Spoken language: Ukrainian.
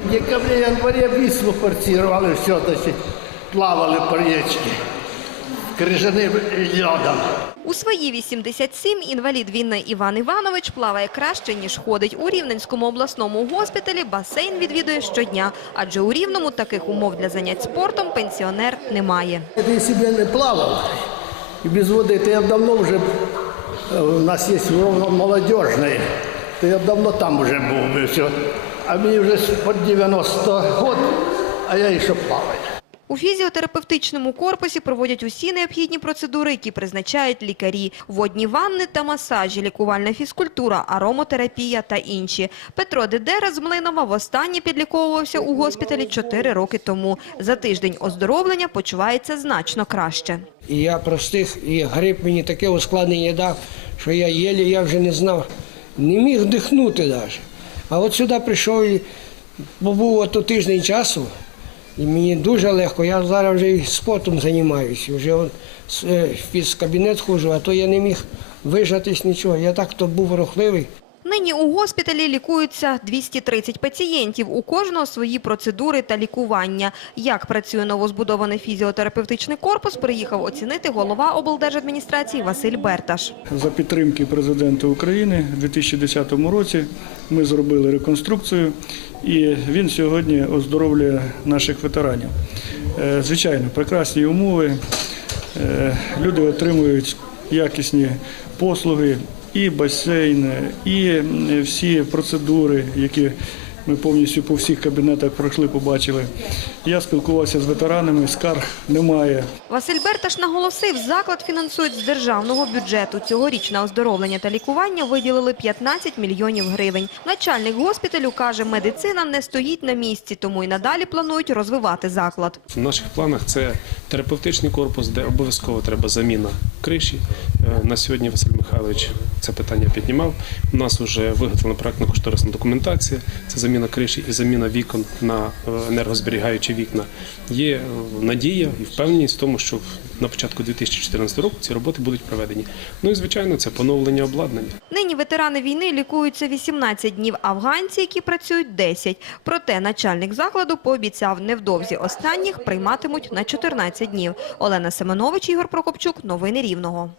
В декабре, январе Вислу форсировали, все, значит, плавали по речке. Крижаним льодом. У свої 87 інвалід війни Іван Іванович плаває краще, ніж ходить. У Рівненському обласному госпіталі басейн відвідує щодня, адже у Рівному таких умов для занять спортом пенсіонер немає. Это если бы я не плавал и без воды, то я б давно уже, э, у нас есть ровно молодежные, то я б давно там уже был бы все. А мне уже под 90 год, а я еще плаваю. У фізіотерапевтичному корпусі проводять усі необхідні процедури, які призначають лікарі. Водні ванни та масажі, лікувальна фізкультура, аромотерапія та інші. Петро Дедера з Млинова востаннє підліковувався у госпіталі 4 роки тому. За тиждень оздоровлення почувається значно краще. І я простих, і грип мені таке ускладнення дав, що я єлі я вже не знав, не міг дихнути навіть. А от сюди прийшов і побув от тиждень часу, і мені дуже легко. Я зараз вже і спортом займаюся. Вже е, в фізкабінет ходжу, а то я не міг вижатись нічого. Я так то був рухливий. Нині у госпіталі лікуються 230 пацієнтів. У кожного свої процедури та лікування. Як працює новозбудований фізіотерапевтичний корпус, приїхав оцінити голова облдержадміністрації Василь Берташ. За підтримки президента України у 2010 році ми зробили реконструкцію, і він сьогодні оздоровлює наших ветеранів. Е, Звичайно, прекрасні умови. Е, Люди отримують якісні послуги, і басейн, і всі процедури, які ми повністю по всіх кабінетах пройшли, побачили. Я спілкувався з ветеранами, скарг немає. Василь Берташ наголосив, заклад фінансують з державного бюджету. Цьогоріч на оздоровлення та лікування виділили 15 мільйонів гривень. Начальник госпіталю каже, медицина не стоїть на місці, тому й надалі планують розвивати заклад. В наших планах це терапевтичний корпус, де обов'язково треба заміна криші. Е, На сьогодні Василь Михайлович це питання піднімав. У нас вже виготовлена проектно-кошторисна документація. Це заміна криші і заміна вікон на е, енергозберігаючі вікна. Є е, надія і впевненість в тому, що на початку 2014 року ці роботи будуть проведені. Ну і звичайно, це поновлення обладнання. Нині ветерани війни лікуються 18 днів, афганці, які працюють 10. Проте начальник закладу пообіцяв, невдовзі останніх прийматимуть на 14 днів. Олена Семенович, Ігор Прокопчук. Новини Рівного.